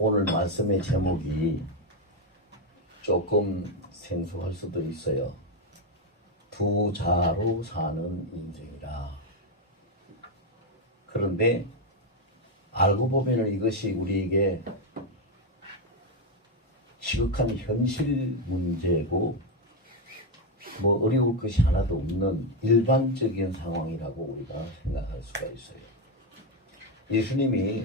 오늘 말씀의 제목이 조금 생소할 수도 있어요. 두 자로 사는 인생이라. 그런데 알고 보면 이것이 우리에게 지극한 현실 문제고 뭐 어려울 것이 하나도 없는 일반적인 상황이라고 우리가 생각할 수가 있어요. 예수님이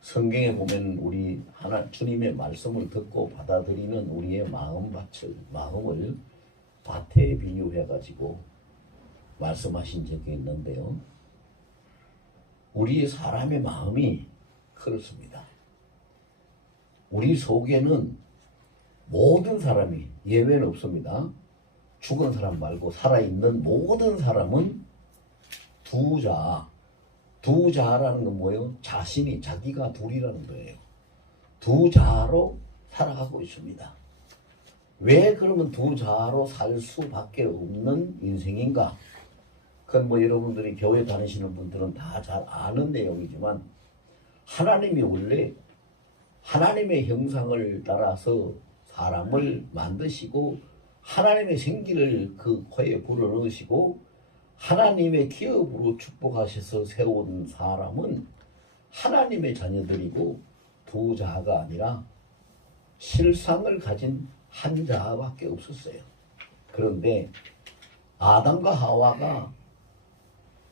성경에 보면 우리 주님의 말씀을 듣고 받아들이는 우리의 마음을 밭에 비유해 가지고 말씀하신 적이 있는데요. 우리 사람의 마음이 그렇습니다. 우리 속에는 모든 사람이 예외는 없습니다. 죽은 사람 말고 살아있는 모든 사람은 두 자라는 건 뭐예요? 자기가 둘이라는 거예요. 두 자로 살아가고 있습니다. 왜 그러면 두 자로 살 수밖에 없는 인생인가? 그건 뭐 여러분들이 교회 다니시는 분들은 다 잘 아는 내용이지만 하나님이 원래 하나님의 형상을 따라서 사람을 만드시고 하나님의 생기를 그 코에 불어넣으시고 하나님의 기업으로 축복하셔서 세운 사람은 하나님의 자녀들이고 두 자가 아니라 실상을 가진 한 자밖에 없었어요. 그런데 아담과 하와가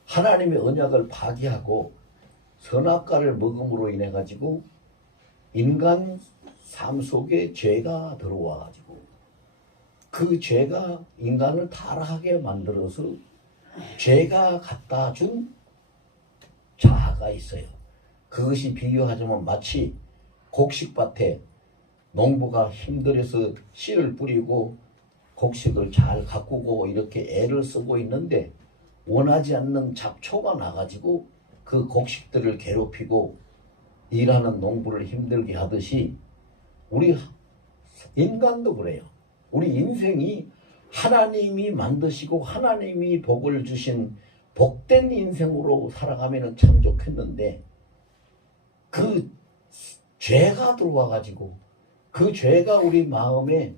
하나님의 언약을 파기하고 선악과를 먹음으로 인해 가지고 인간 삶 속에 죄가 들어와 가지고 그 죄가 인간을 타락하게 만들어서 죄가 갖다 준 자아가 있어요. 그것이 비유하자면 마치 곡식밭에 농부가 힘들어서 씨를 뿌리고 곡식을 잘 가꾸고 이렇게 애를 쓰고 있는데 원하지 않는 잡초가 나가지고 그 곡식들을 괴롭히고 일하는 농부를 힘들게 하듯이 우리 인간도 그래요. 우리 인생이 하나님이 만드시고 하나님이 복을 주신 복된 인생으로 살아가면 참 좋겠는데 그 죄가 들어와 가지고 그 죄가 우리 마음에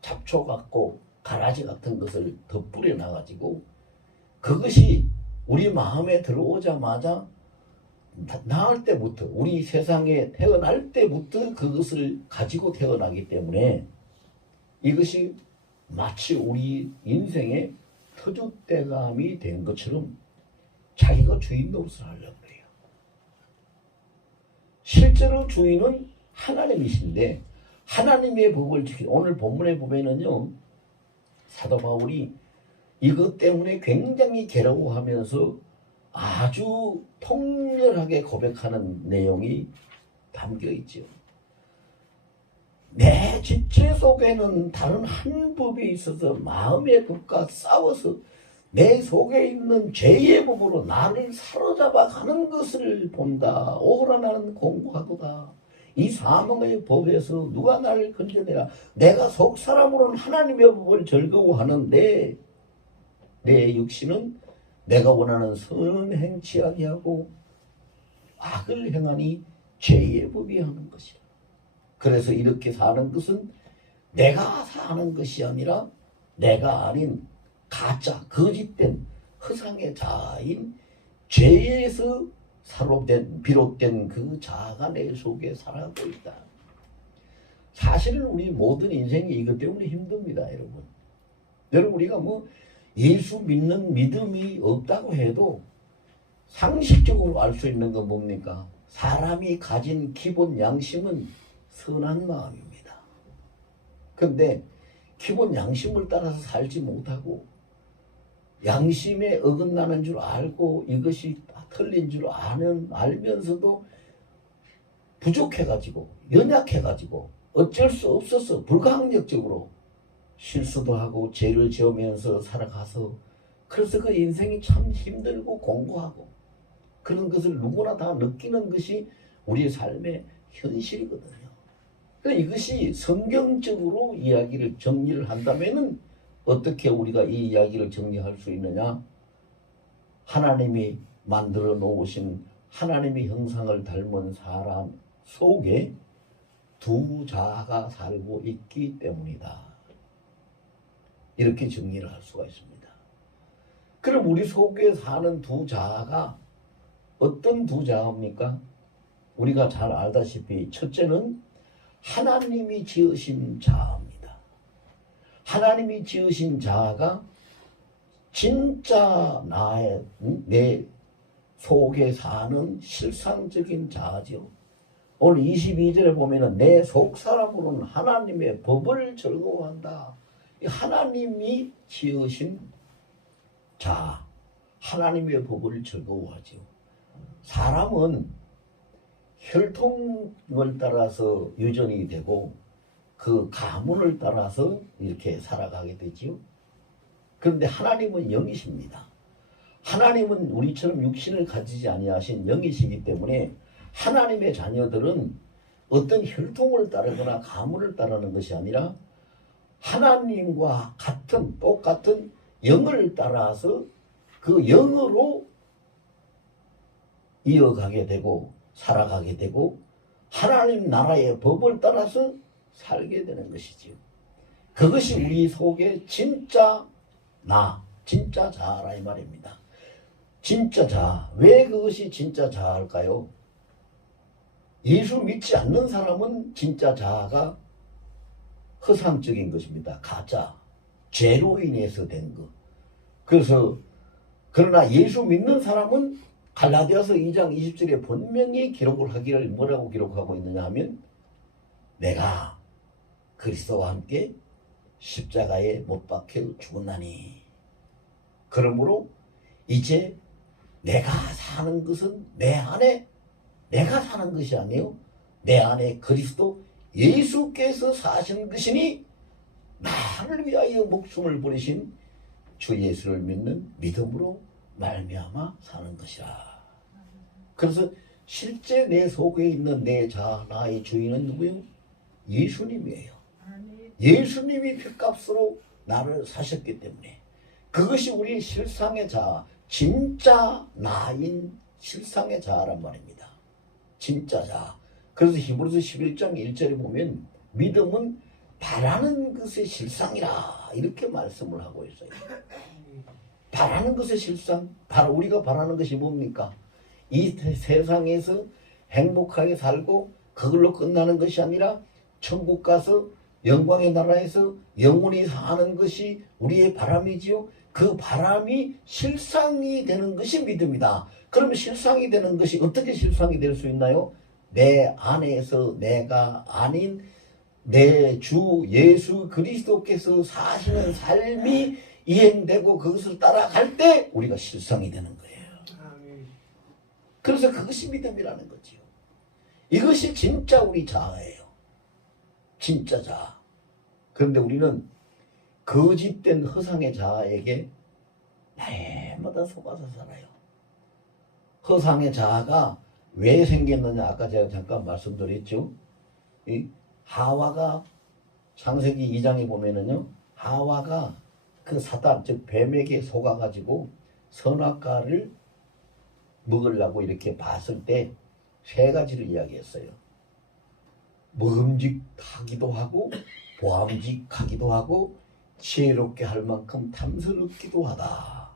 잡초 같고 가라지 같은 것을 덧뿌려 놔 가지고 그것이 우리 마음에 들어오자마자 낳을 때부터 우리 세상에 태어날 때부터 그것을 가지고 태어나기 때문에 이것이 마치 우리 인생의 터줏대감이 된 것처럼 자기가 주인 노릇을 하려고 해요. 실제로 주인은 하나님이신데 하나님의 법을 지키고 오늘 본문에 보면은요 사도 바울이 이것 때문에 굉장히 괴로워하면서 아주 통렬하게 고백하는 내용이 담겨 있죠. 내 지체 속에는 다른 한 법이 있어서 마음의 법과 싸워서 내 속에 있는 죄의 법으로 나를 사로잡아 가는 것을 본다. 오라 나는 공고하도다. 이 사망의 법에서 누가 나를 건져내라. 내가 속 사람으로는 하나님의 법을 즐거워하는데 내 육신은 내가 원하는 선은 행치 아니하고 악을 행하니 죄의 법이 하는 것이라. 그래서 이렇게 사는 것은 내가 사는 것이 아니라 내가 아닌 가짜 거짓된 허상의 자아인 죄에서 비롯된 그 자아가 내 속에 살아가고 있다. 사실은 우리 모든 인생이 이것 때문에 힘듭니다, 여러분. 여러분 우리가 뭐 예수 믿는 믿음이 없다고 해도 상식적으로 알 수 있는 건 뭡니까? 사람이 가진 기본 양심은 선한 마음입니다. 그런데 기본 양심을 따라서 살지 못하고 양심에 어긋나는 줄 알고 이것이 틀린 줄 알면서도 부족해가지고 연약해가지고 어쩔 수 없어서 불가항력적으로 실수도 하고 죄를 지으면서 살아가서 그래서 그 인생이 참 힘들고 공고하고 그런 것을 누구나 다 느끼는 것이 우리의 삶의 현실이거든요. 그러니까 이것이 성경적으로 이야기를 정리를 한다면은 어떻게 우리가 이 이야기를 정리할 수 있느냐? 하나님이 만들어 놓으신 하나님의 형상을 닮은 사람, 속에 두 자아가 살고 있기 때문이다. 이렇게 정리를 할 수가 있습니다. 그럼 우리 속에 사는 두 자아가 어떤 두 자아입니까? 우리가 잘 알다시피 첫째는 하나님이 지으신 자아입니다. 하나님이 지으신 자아가 진짜 나의 내 속에 사는 실상적인 자아죠. 오늘 22절에 보면은 내 속 사람으로는 하나님의 법을 즐거워한다. 하나님이 지으신 자아, 하나님의 법을 즐거워하죠. 사람은 혈통을 따라서 유전이 되고 그 가문을 따라서 이렇게 살아가게 되지요. 그런데 하나님은 영이십니다. 하나님은 우리처럼 육신을 가지지 아니하신 영이시기 때문에 하나님의 자녀들은 어떤 혈통을 따르거나 가문을 따르는 것이 아니라 하나님과 같은 똑같은 영을 따라서 그 영으로 이어가게 되고 살아가게 되고 하나님 나라의 법을 따라서 살게 되는 것이지요. 그것이 우리 속에 진짜 나, 진짜 자아라 이 말입니다. 진짜 자아. 왜 그것이 진짜 자아일까요? 예수 믿지 않는 사람은 진짜 자아가 허상적인 것입니다. 가짜, 죄로 인해서 된 것. 그래서 그러나 예수 믿는 사람은 갈라디아서 2장 20절에 분명히 기록을 하기를 뭐라고 기록하고 있느냐 하면 내가 그리스도와 함께 십자가에 못 박혀 죽었나니 그러므로 이제 내가 사는 것은 내 안에 내가 사는 것이 아니요 내 안에 그리스도 예수께서 사신 것이니 나를 위하여 목숨을 버리신 주 예수를 믿는 믿음으로 말미암아 사는 것이라. 그래서 실제 내 속에 있는 내 자아 나의 주인은 누구요? 예수님이에요. 예수님이 핏값으로 나를 사셨기 때문에 그것이 우리 실상의 자아, 진짜 나인 실상의 자아란 말입니다. 진짜 자아. 그래서 히브리서 11장 1절에 보면 믿음은 바라는 것의 실상이라 이렇게 말씀을 하고 있어요. 바라는 것의 실상, 바로 우리가 바라는 것이 뭡니까? 이 세상에서 행복하게 살고 그걸로 끝나는 것이 아니라 천국 가서 영광의 나라에서 영원히 사는 것이 우리의 바람이지요. 그 바람이 실상이 되는 것이 믿음이다. 그러면 실상이 되는 것이 어떻게 실상이 될 수 있나요? 내 안에서 내가 아닌 내 주 예수 그리스도께서 사시는 삶이 이행되고 그것을 따라갈 때 우리가 실상이 되는 거예요. 그래서 그것이 믿음이라는 거지요. 이것이 진짜 우리 자아예요. 진짜 자아. 그런데 우리는 거짓된 허상의 자아에게 날마다 속아서 살아요. 허상의 자아가 왜 생겼느냐 아까 제가 잠깐 말씀드렸죠. 이 하와가 창세기 2장에 보면은요 하와가 그 사단 즉 뱀에게 속아가지고 선악과를 먹으려고 이렇게 봤을 때 세 가지를 이야기했어요. 먹음직하기도 하고 보암직하기도 하고 지혜롭게 할 만큼 탐스럽기도 하다.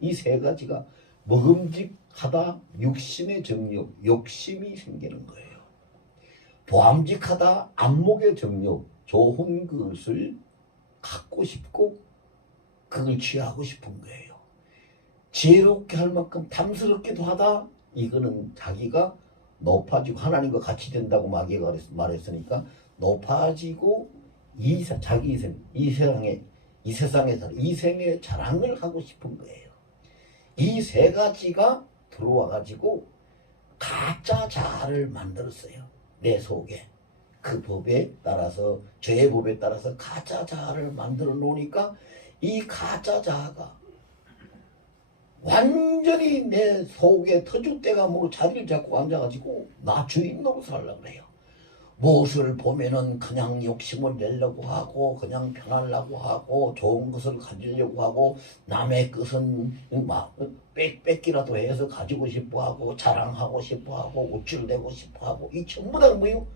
이 세 가지가 먹음직하다 육신의 정욕, 욕심이 생기는 거예요. 보암직하다 안목의 정욕, 좋은 것을 갖고 싶고 그걸 취하고 싶은 거예요. 지혜롭게 할 만큼 탐스럽기도 하다. 이거는 자기가 높아지고 하나님과 같이 된다고 마귀가 말했으니까 높아지고 자기 이 세상에 이생의 자랑을 하고 싶은 거예요. 이 세 가지가 들어와 가지고 가짜 자아를 만들었어요. 내 속에 그 법에 따라서 죄의 법에 따라서 가짜 자아를 만들어 놓으니까 이 가짜 자아가 완전히 내 속에 터줏대감으로 자리를 잡고 앉아가지고 나 주인 노릇을 하려고 그래요. 무엇을 보면은 그냥 욕심을 내려고 하고 그냥 편하려고 하고 좋은 것을 가지려고 하고 남의 것은 막 뺏기라도 해서 가지고 싶어 하고 자랑하고 싶어 하고 우쭐대고 싶어 하고 이 전부 다 뭐요?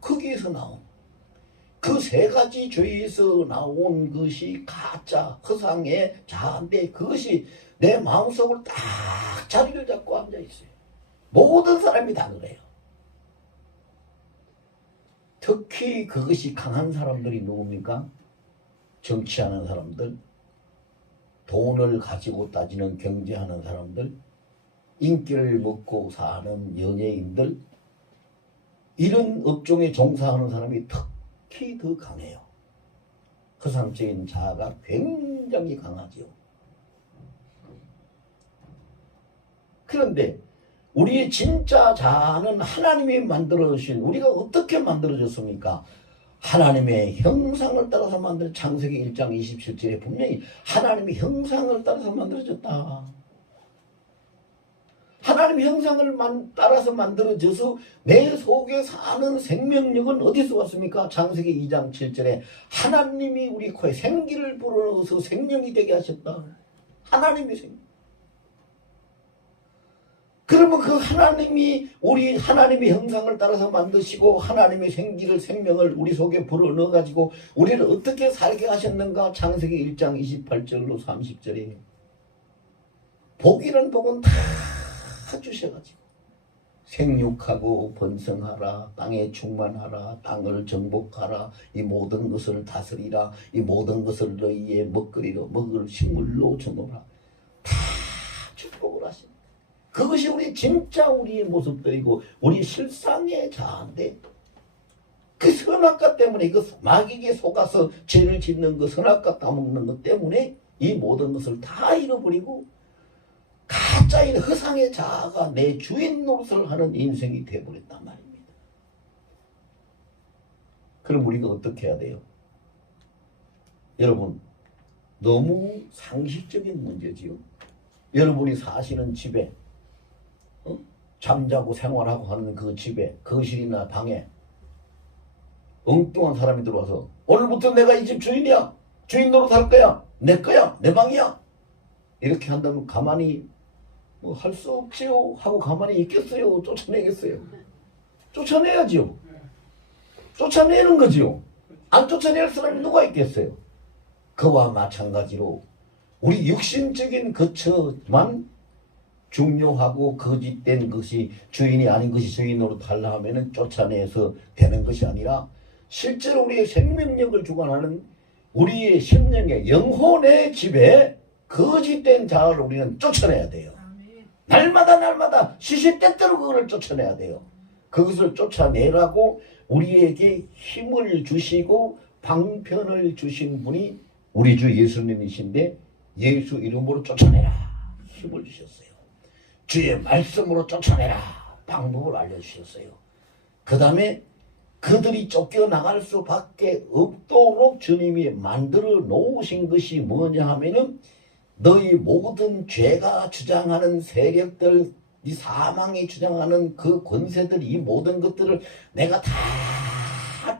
거기에서 나온 그 세 가지 죄에서 나온 것이 가짜 허상의 자아인데 그것이 내 마음속을 딱 자리를 잡고 앉아 있어요. 모든 사람이 다 그래요. 특히 그것이 강한 사람들이 누굽니까? 정치하는 사람들, 돈을 가지고 따지는 경제하는 사람들, 인기를 먹고 사는 연예인들, 이런 업종에 종사하는 사람이 특히 더 강해요. 허상적인 자아가 굉장히 강하죠. 그런데 우리의 진짜 자아는 하나님이 만들어주신, 우리가 어떻게 만들어졌습니까? 하나님의 형상을 따라서 만든 창세기 1장 27절에 분명히 하나님의 형상을 따라서 만들어졌다. 하나님의 형상을 따라서 만들어져서 내 속에 사는 생명력은 어디서 왔습니까? 창세기 2장 7절에 하나님이 우리 코에 생기를 불어넣어서 생명이 되게 하셨다. 하나님의 생명. 그러면 그 하나님이 우리 하나님의 형상을 따라서 만드시고 하나님의 생명을 우리 속에 불어넣어가지고 우리를 어떻게 살게 하셨는가? 창세기 1장 28절로 30절에 복이란 복은 다 주셔가지고 생육하고 번성하라, 땅에 충만하라, 땅을 정복하라, 이 모든 것을 다스리라, 이 모든 것을 너희의 먹거리로 먹을 식물로 정하라. 다 축복을 하십니다. 그것이 우리 진짜 우리의 모습들이고 우리 실상의 자아인데 그 선악과 때문에 그 마귀에게 속아서 죄를 짓는 그 선악과 따먹는 것 때문에 이 모든 것을 다 잃어버리고 가짜인 허상의 자아가 내 주인 노릇을 하는 인생이 되어버렸단 말입니다. 그럼 우리가 어떻게 해야 돼요? 여러분 너무 상식적인 문제지요. 여러분이 사시는 집에 잠자고 생활하고 하는 그 집에 거실이나 방에 엉뚱한 사람이 들어와서 오늘부터 내가 이 집 주인이야. 주인 노릇할 거야. 내 거야. 내 방이야. 이렇게 한다면 가만히 뭐 할 수 없지요 하고 가만히 있겠어요? 쫓아내겠어요? 쫓아내야지요. 쫓아내는 거지요. 안 쫓아낼 사람이 누가 있겠어요? 그와 마찬가지로 우리 육신적인 거처만 중요하고 거짓된 것이 주인이 아닌 것이 주인으로 달라 하면은 쫓아내서 되는 것이 아니라 실제로 우리의 생명력을 주관하는 우리의 심령의 영혼의 집에 거짓된 자아를 우리는 쫓아내야 돼요. 날마다 시시때때로 그거를 쫓아내야 돼요. 그것을 쫓아내라고 우리에게 힘을 주시고 방편을 주신 분이 우리 주 예수님이신데 예수 이름으로 쫓아내라 힘을 주셨어요. 주의 말씀으로 쫓아내라 방법을 알려주셨어요. 그 다음에 그들이 쫓겨나갈 수밖에 없도록 주님이 만들어 놓으신 것이 뭐냐 하면은 너희 모든 죄가 주장하는 세력들, 이 사망이 주장하는 그 권세들, 이 모든 것들을 내가 다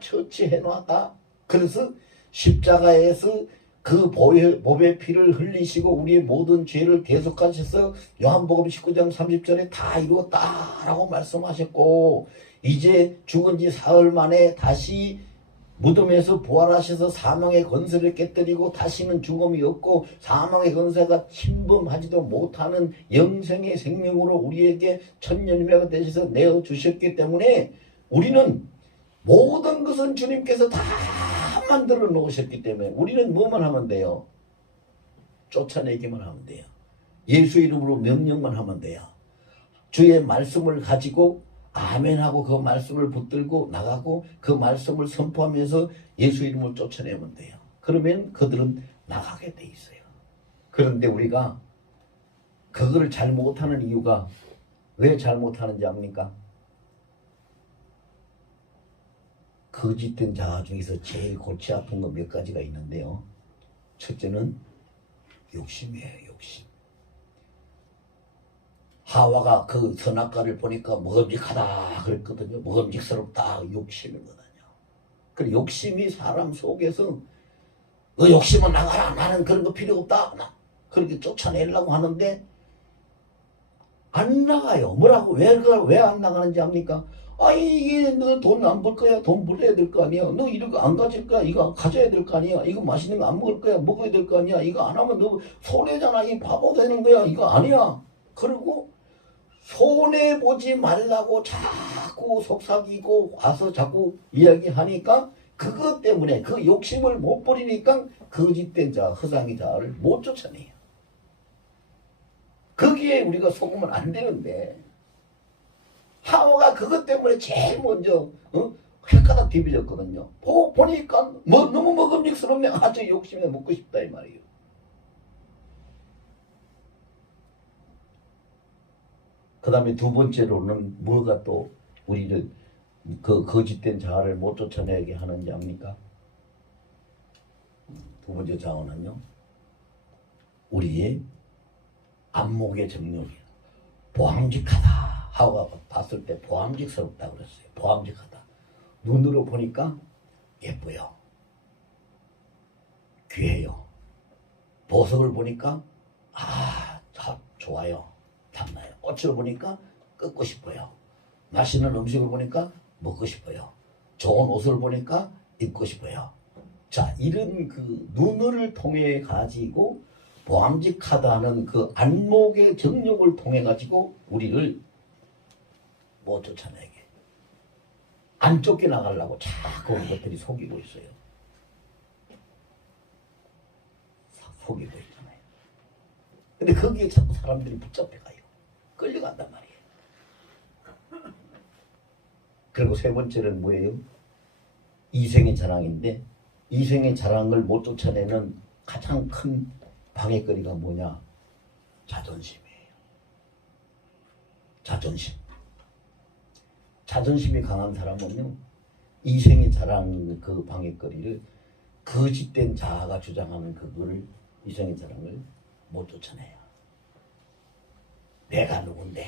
처치해 놨다. 그래서 십자가에서 그 보배 피를 흘리시고 우리의 모든 죄를 대속하셔서 요한복음 19장 30절에 다 이루었다라고 말씀하셨고 이제 죽은 지 사흘 만에 다시 무덤에서 부활하셔서 사망의 권세를 깨뜨리고 다시는 죽음이 없고 사망의 권세가 침범하지도 못하는 영생의 생명으로 우리에게 천년매가 되셔서 내어주셨기 때문에 우리는 모든 것은 주님께서 다 만들어 놓으셨기 때문에 우리는 뭐만 하면 돼요? 쫓아내기만 하면 돼요. 예수 이름으로 명령만 하면 돼요. 주의 말씀을 가지고 아멘하고 그 말씀을 붙들고 나가고 그 말씀을 선포하면서 예수 이름을 쫓아내면 돼요. 그러면 그들은 나가게 돼 있어요. 그런데 우리가 그거를 잘 못하는 이유가 왜 잘 못하는지 압니까? 거짓된 자아 중에서 제일 골치 아픈 거 몇 가지가 있는데요. 첫째는 욕심이에요. 욕심. 하와가 그 선악과를 보니까 먹음직하다 그랬거든요. 먹음직스럽다 욕심이거든요. 그 욕심이 사람 속에서 욕심은 나가라. 나는 그런 거 필요 없다. 그렇게 쫓아내려고 하는데 안 나가요. 뭐라고? 왜 안 나가는지 압니까? 이게 너 돈 안 벌 거야? 돈 벌어야 될 거 아니야? 너 이런 거 안 가질 거야? 이거 가져야 될 거 아니야? 이거 맛있는 거 안 먹을 거야? 먹어야 될 거 아니야? 이거 안 하면 너 손해잖아. 이 바보 되는 거야. 이거 아니야. 그리고 손해보지 말라고 자꾸 속삭이고 와서 자꾸 이야기하니까 그것 때문에 그 욕심을 못 버리니까 거짓된 자, 허상의 자를 못 쫓아내요. 거기에 우리가 속으면 안 되는데 하와가 그것 때문에 제일 먼저 헷가닥 뒤비졌거든요. 보니까 너무 먹음직스럽네. 저 욕심에 먹고 싶다 이 말이에요. 그 다음에 두 번째로는 뭐가 또 우리를 그 거짓된 자아를 못 쫓아내게 하는지 압니까? 두 번째 자아는요, 우리의 안목의 정렬이에요. 보암직하다. 하와가 봤을 때 보암직스럽다고 그랬어요. 보암직하다. 눈으로 보니까 예뻐요. 귀해요. 보석을 보니까 좋아요. 탐나요. 꽃을 보니까 끄고 싶어요. 맛있는 음식을 보니까 먹고 싶어요. 좋은 옷을 보니까 입고 싶어요. 자, 이런 그 눈을 통해 가지고 보암직하다는 그 안목의 정욕을 통해 가지고 우리를 못 쫓아내게 안 쫓겨나가려고 자꾸 것들이 속이고 있어요. 속이고 있잖아요. 근데 거기에 자꾸 사람들이 붙잡혀가요. 끌려간단 말이에요. 그리고 세 번째는 뭐예요? 이생의 자랑인데 이생의 자랑을 못 쫓아내는 가장 큰 방해거리가 뭐냐? 자존심이에요. 자존심. 자존심이 강한 사람은요, 이생의 자랑 그 방해거리를 거짓된 자아가 주장하는 그거를 이생의 자랑을 못 쫓아내요. 내가 누군데?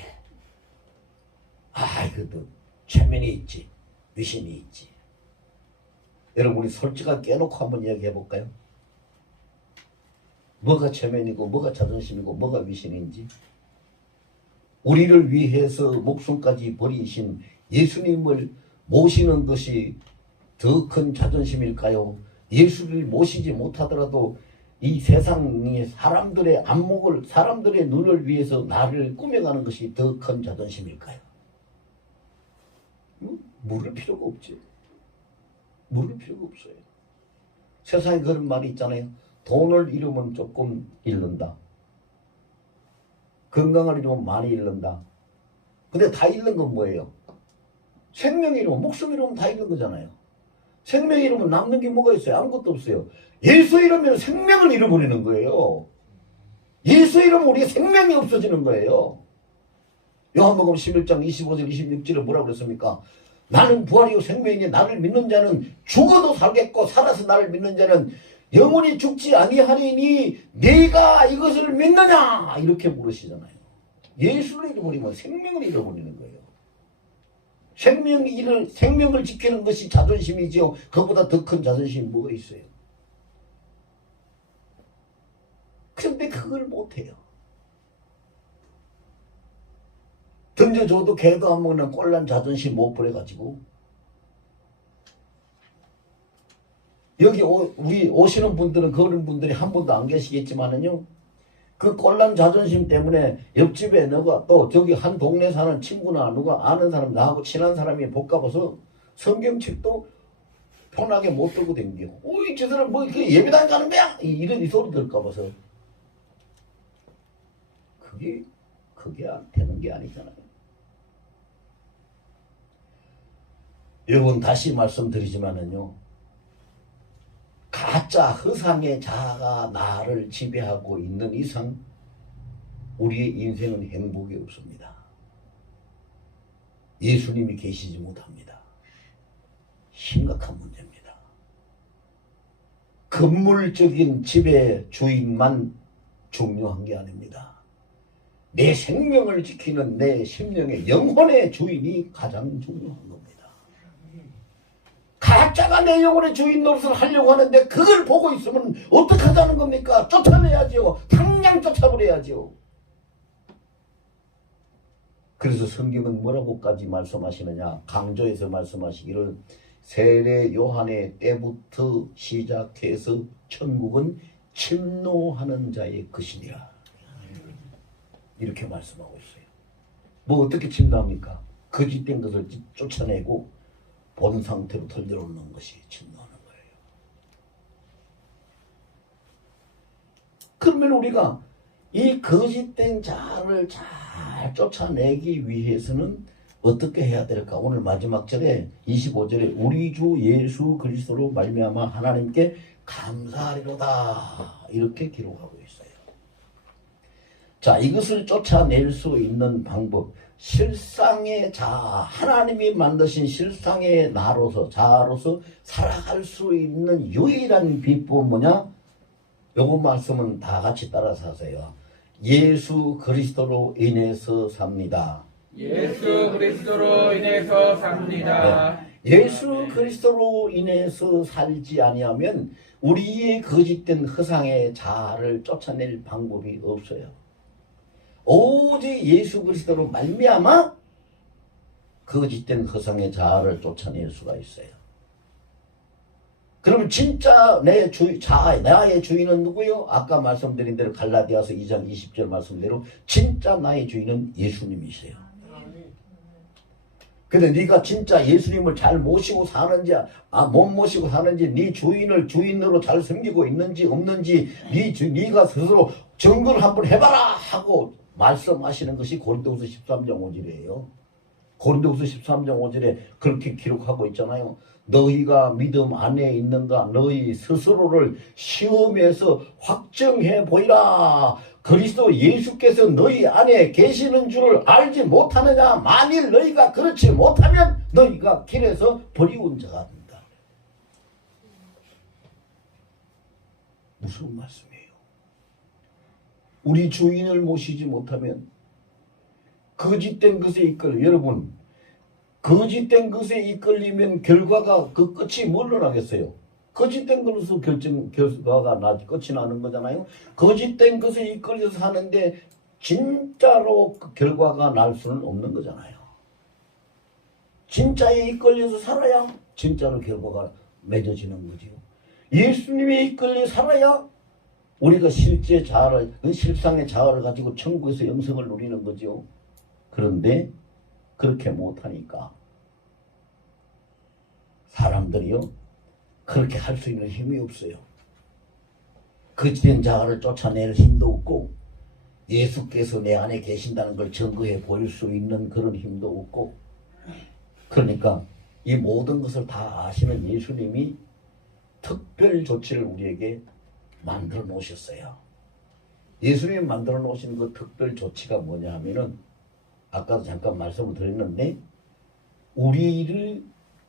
이것도 최면이 있지, 위신이 있지. 여러분 우리 솔직하게 깨놓고 한번 이야기해 볼까요? 뭐가 최면이고 뭐가 자존심이고 뭐가 위신인지. 우리를 위해서 목숨까지 버리신 예수님을 모시는 것이 더 큰 자존심일까요? 예수를 모시지 못하더라도 이 세상의 사람들의 안목을, 사람들의 눈을 위해서 나를 꾸며가는 것이 더 큰 자존심일까요? 물을 필요가 없지. 물을 필요가 없어요. 세상에 그런 말이 있잖아요. 돈을 잃으면 조금 잃는다. 건강을 잃으면 많이 잃는다. 근데 다 잃는 건 뭐예요? 생명 잃으면, 목숨 잃으면 다 잃는 거잖아요. 생명 잃으면 남는 게 뭐가 있어요? 아무것도 없어요. 예수 잃으면 생명을 잃어버리는 거예요. 예수 잃으면 우리의 생명이 없어지는 거예요. 요한복음 11장 25절 26절에 뭐라고 그랬습니까? 나는 부활이요 생명이니 나를 믿는 자는 죽어도 살겠고 살아서 나를 믿는 자는 영원히 죽지 아니하리니 네가 이것을 믿느냐? 이렇게 물으시잖아요. 예수를 잃어버리면 생명을 잃어버리는 거예요. 생명을 지키는 것이 자존심이지요. 그것보다 더 큰 자존심이 뭐가 있어요? 그런데 그걸 못해요. 던져줘도 개도 안 먹는 꼴난 자존심 못 버려가지고 여기 우리 오시는 분들은 그런 분들이 한 분도 안 계시겠지만은요, 그 꼴난 자존심 때문에 옆집에 너가 또 저기 한 동네 사는 친구나 누가 아는 사람 나하고 친한 사람이 복잡해서 성경책도 편하게 못 들고 댕겨. 이 저 사람 뭐 예배당 가는 거야? 이런 소리 들을까 봐서. 그게 되는 게 아니잖아요. 여러분 다시 말씀드리지만은요, 가짜 허상의 자아가 나를 지배하고 있는 이상 우리의 인생은 행복이 없습니다. 예수님이 계시지 못합니다. 심각한 문제입니다. 건물적인 집의 주인만 중요한 게 아닙니다. 내 생명을 지키는 내 심령의 영혼의 주인이 가장 중요한 겁니다. 가짜가 내 영혼의 주인 노릇을 하려고 하는데 그걸 보고 있으면 어떡하자는 겁니까? 쫓아내야지요. 당장 쫓아버려야지요. 그래서 성경은 뭐라고까지 말씀하시느냐? 강조해서 말씀하시기를 세례 요한의 때부터 시작해서 천국은 침노하는 자의 것이니라. 이렇게 말씀하고 있어요. 뭐 어떻게 침노합니까? 거짓된 것을 쫓아내고 본 상태로 털려놓는 것이 침노하는 거예요. 그러면 우리가 이 거짓된 자를 잘 쫓아내기 위해서는 어떻게 해야 될까? 오늘 마지막 절에 25절에 우리 주 예수 그리스도로 말미암아 하나님께 감사하리로다 이렇게 기록하고 있어요. 자, 이것을 쫓아낼 수 있는 방법, 실상의 자, 하나님이 만드신 실상의 나로서 자로서 살아갈 수 있는 유일한 비법은 뭐냐? 요거 말씀은 다 같이 따라서 하세요. 예수 그리스도로 인해서 삽니다. 예수 그리스도로 인해서 삽니다. 네. 예수 그리스도로 인해서 살지 아니하면 우리의 거짓된 허상의 자아를 쫓아낼 방법이 없어요. 오직 예수 그리스도로 말미암아 거짓된 허상의 자아를 쫓아낼 수가 있어요. 그럼 진짜 나의 주인은 누구요? 아까 말씀드린 대로 갈라디아서 2장 20절 말씀대로 진짜 나의 주인은 예수님이세요. 근데 네가 진짜 예수님을 잘 모시고 사는지 못 모시고 사는지 네 주인을 주인으로 잘 섬기고 있는지 없는지 네가 스스로 점검을 한번 해봐라 하고 말씀하시는 것이 고린도후서 13장 5절이에요. 고린도후서 13장 5절에 그렇게 기록하고 있잖아요. 너희가 믿음 안에 있는가 너희 스스로를 시험해서 확정해 보이라. 그리스도 예수께서 너희 안에 계시는 줄을 알지 못하느냐. 만일 너희가 그렇지 못하면 너희가 길에서 버리운 자가 된다. 무슨 말씀이에요? 우리 주인을 모시지 못하면 거짓된 것에 이끌려. 여러분, 거짓된 것에 이끌리면 결과가 그 끝이 뭘로 나겠어요? 거짓된 것으로 결과가 나지 끝이 나는 거잖아요. 거짓된 것에 이끌려서 사는데 진짜로 그 결과가 날 수는 없는 거잖아요. 진짜에 이끌려서 살아야 진짜로 결과가 맺어지는 거지요. 예수님에 이끌려 살아야 우리가 실제 자아를, 실상의 자아를 가지고 천국에서 영생을 누리는 거죠. 그런데 그렇게 못하니까 사람들이요 그렇게 할 수 있는 힘이 없어요. 거짓된 자아를 쫓아낼 힘도 없고 예수께서 내 안에 계신다는 걸 증거해 보일 수 있는 그런 힘도 없고, 그러니까 이 모든 것을 다 아시는 예수님이 특별 조치를 우리에게 만들어 놓으셨어요. 예수님이 만들어 놓으신 그 특별 조치가 뭐냐 하면은 아까도 잠깐 말씀을 드렸는데 우리를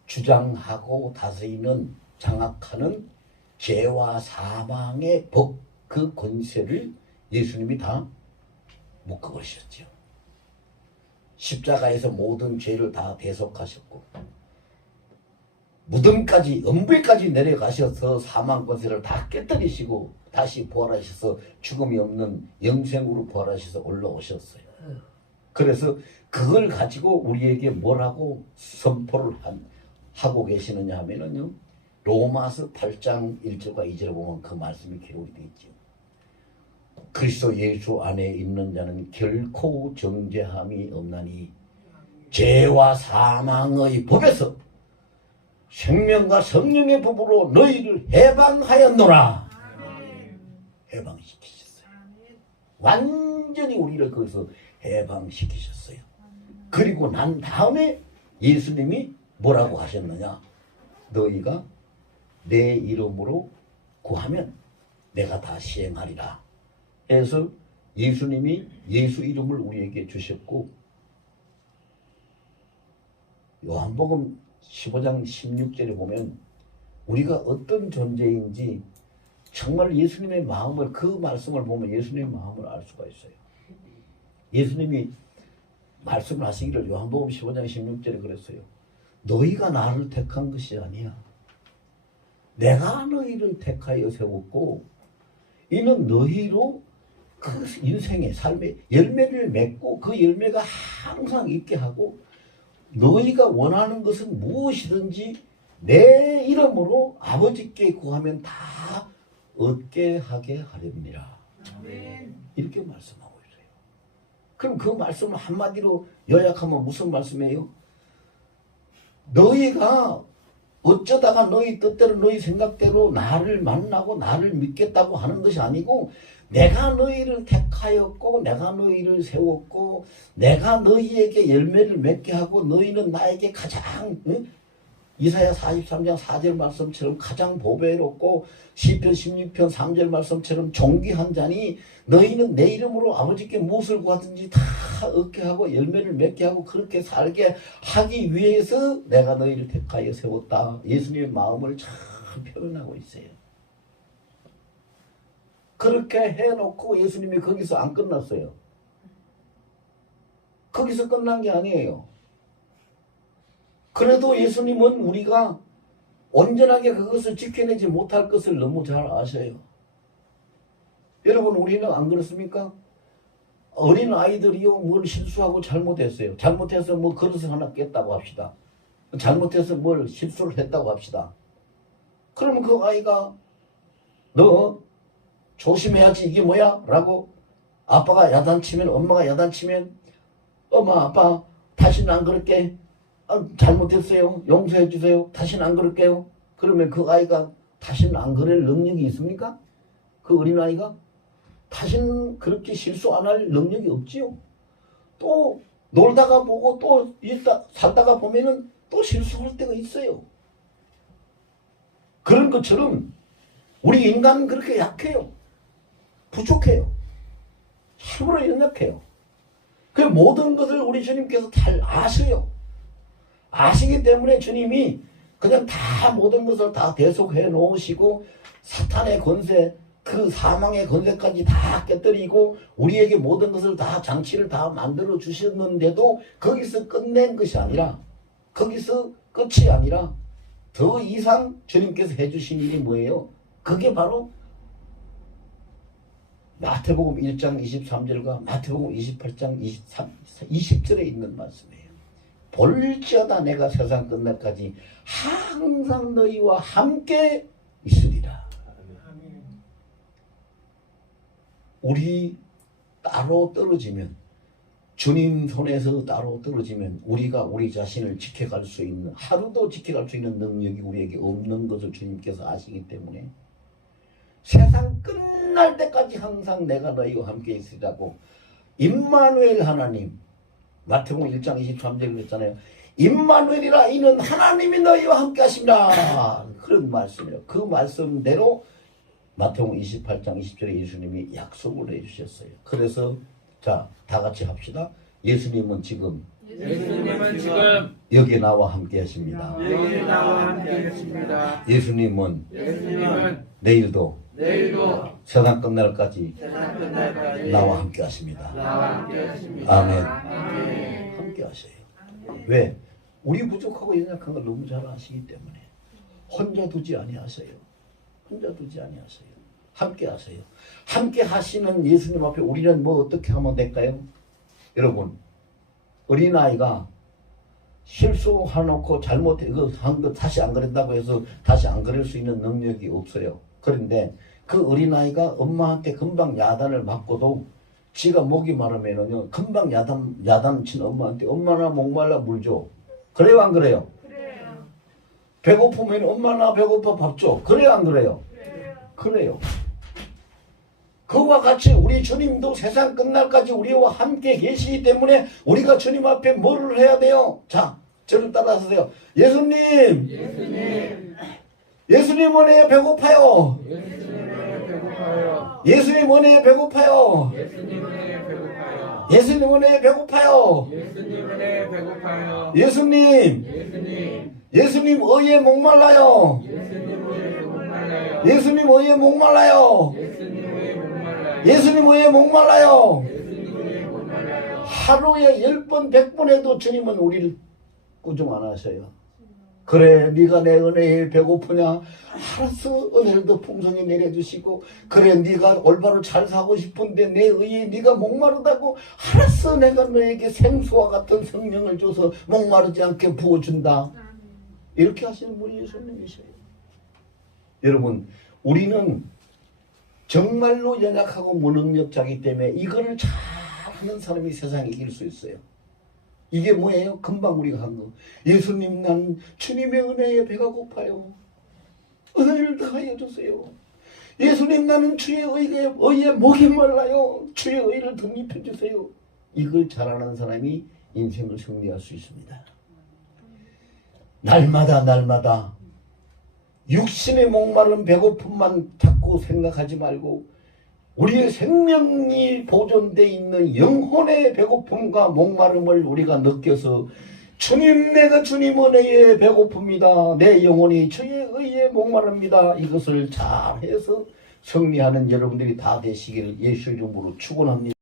주장하고 다스리는 장악하는 죄와 사망의 법, 그 권세를 예수님이 다 묶어버리셨죠. 십자가에서 모든 죄를 다 대속하셨고 무덤까지 엄불까지 내려가셔서 사망 권세를 다 깨뜨리시고 다시 부활하셔서 죽음이 없는 영생으로 부활하셔서 올라오셨어요. 그래서 그걸 가지고 우리에게 뭐라고 선포를 하고 계시느냐 하면은요, 로마서 8장 1절과 2절에 보면 그 말씀이 기록이 되어 있죠. 그리스도 예수 안에 있는 자는 결코 정죄함이 없나니 죄와 사망의 법에서 생명과 성령의 법으로 너희를 해방하였노라. 해방시키셨어요. 완전히 우리를 거기서 해방시키셨어요. 그리고 난 다음에 예수님이 뭐라고 하셨느냐? 너희가 내 이름으로 구하면 내가 다 시행하리라. 해서 예수님이 예수 이름을 우리에게 주셨고, 요한복음 15장 16절에 보면 우리가 어떤 존재인지 정말 예수님의 마음을, 그 말씀을 보면 예수님의 마음을 알 수가 있어요. 예수님이 말씀을 하시기를 요한복음 15장 16절에 그랬어요. 너희가 나를 택한 것이 아니야. 내가 너희를 택하여 세웠고 이는 너희로 그 인생의 삶의 열매를 맺고 그 열매가 항상 있게 하고 너희가 원하는 것은 무엇이든지 내 이름으로 아버지께 구하면 다 얻게 하게 하렵니다. 이렇게 말씀하고 있어요. 그럼 그 말씀을 한마디로 요약하면 무슨 말씀이에요? 너희가 어쩌다가 너희 뜻대로 너희 생각대로 나를 만나고 나를 믿겠다고 하는 것이 아니고 내가 너희를 택하였고 내가 너희를 세웠고 내가 너희에게 열매를 맺게 하고 너희는 나에게 가장 이사야 43장 4절 말씀처럼 가장 보배롭고 시편 16편 3절 말씀처럼 존귀한 자니 너희는 내 이름으로 아버지께 무엇을 구하든지 다 얻게 하고 열매를 맺게 하고 그렇게 살게 하기 위해서 내가 너희를 택하여 세웠다. 예수님의 마음을 잘 표현하고 있어요. 그렇게 해놓고 예수님이 거기서 안 끝났어요. 거기서 끝난 게 아니에요. 그래도 예수님은 우리가 온전하게 그것을 지켜내지 못할 것을 너무 잘 아셔요. 여러분 우리는 안 그렇습니까? 어린 아이들이요 뭘 실수하고 잘못했어요. 잘못해서 뭐 그릇을 하나 깼다고 합시다. 잘못해서 뭘 실수를 했다고 합시다. 그러면 그 아이가 너 조심해야지 이게 뭐야? 라고 아빠가 야단치면 엄마가 야단치면 엄마 아빠 다시는 안 그럴게. 잘못했어요. 용서해 주세요. 다시는 안 그럴게요. 그러면 그 아이가 다시는 안 그럴 능력이 있습니까? 그 어린아이가? 다시는 그렇게 실수 안 할 능력이 없지요. 또 놀다가 보고 또 살다가 보면은 또 실수할 때가 있어요. 그런 것처럼 우리 인간은 그렇게 약해요. 부족해요. 힘으로 연약해요. 그 모든 것을 우리 주님께서 잘 아셔요. 아시기 때문에 주님이 그냥 다 모든 것을 다 대속해 놓으시고 사탄의 권세, 그 사망의 권세까지 다 깨뜨리고 우리에게 모든 것을 다 장치를 다 만들어 주셨는데도 거기서 끝낸 것이 아니라 거기서 끝이 아니라 더 이상 주님께서 해주신 일이 뭐예요? 그게 바로 마태복음 1장 23절과 마태복음 28장 20절에 있는 말씀이에요. 볼지어다 내가 세상 끝날까지 항상 너희와 함께 있으리라. 우리 따로 떨어지면 주님 손에서 따로 떨어지면 우리가 우리 자신을 지켜갈 수 있는 하루도 지켜갈 수 있는 능력이 우리에게 없는 것을 주님께서 아시기 때문에 세상 끝날 때까지 항상 내가 너희와 함께 있으리라고 임마누엘 하나님 마태복음 1장 23절에 그랬잖아요. 임마누엘이라 이는 하나님이 너희와 함께 하십니다. 그런 말씀이에요. 그 말씀대로 마태복음 28장 20절에 예수님이 약속을 해주셨어요. 그래서 자, 다 같이 합시다. 예수님은 지금 여기 나와 함께 하십니다. 예수님은 내일도 세상 끝날까지 나와 함께 하십니다. 아멘. 함께 하세요. 왜? 우리 부족하고 연약한 걸 너무 잘 아시기 때문에 혼자 두지 아니하세요. 혼자 두지 아니하세요. 함께 하세요. 함께 하시는 예수님 앞에 우리는 뭐 어떻게 하면 될까요? 여러분, 어린아이가 실수해놓고 잘못한 거 다시 안 그런다고 해서 다시 안 그럴 수 있는 능력이 없어요. 그런데 그 어린아이가 엄마한테 금방 야단을 맞고도 지가 목이 마르면은요 금방 야단 친 엄마한테 엄마나 목말라 물 줘. 그래요 안 그래요? 그래요. 배고프면 엄마나 배고파 밥 줘. 그래요 안 그래요? 그래요. 그와 같이 우리 주님도 세상 끝날까지 우리와 함께 계시기 때문에 우리가 주님 앞에 뭐를 해야 돼요? 자, 저를 따라하세요. 예수님 은혜에 배고파요. 예수님 은혜에 배고파요. 예수님 은혜에 배고파요. 예수님 의에 목말라요. 예수님 의에 목말라요. 예수님 의에 목말라요. 하루에 10번 100번 해도 주님은 우리를 꾸중 안 하셔요. 그래 네가 내 은혜에 배고프냐? 알았어, 은혜를 더 풍성히 내려주시고. 그래 네가 올바로 잘 사고 싶은데 내 의에 네가 목마르다고. 알았어, 내가 너에게 생수와 같은 성령을 줘서 목마르지 않게 부어준다. 이렇게 하시는 분이 예수님이셔요. 여러분, 우리는 정말로 연약하고 무능력자이기 때문에 이거를 잘하는 사람이 세상에 이길 수 있어요. 이게 뭐예요? 금방 우리가 한 거. 예수님, 난 주님의 은혜에 배가 고파요. 은혜를 더하여 주세요. 예수님, 나는 주의 의에 목이 말라요. 주의 의를 덧입혀 주세요. 이걸 잘하는 사람이 인생을 승리할 수 있습니다. 날마다 육신의 목마른 배고픔만 자꾸 생각하지 말고 우리의 생명이 보존되어 있는 영혼의 배고픔과 목마름을 우리가 느껴서 주님, 내가 주님 은혜에 배고픕니다. 내 영혼이 주의 의에 목마릅니다. 이것을 잘해서 승리하는 여러분들이 다 되시기를 예수 이름으로 축원합니다.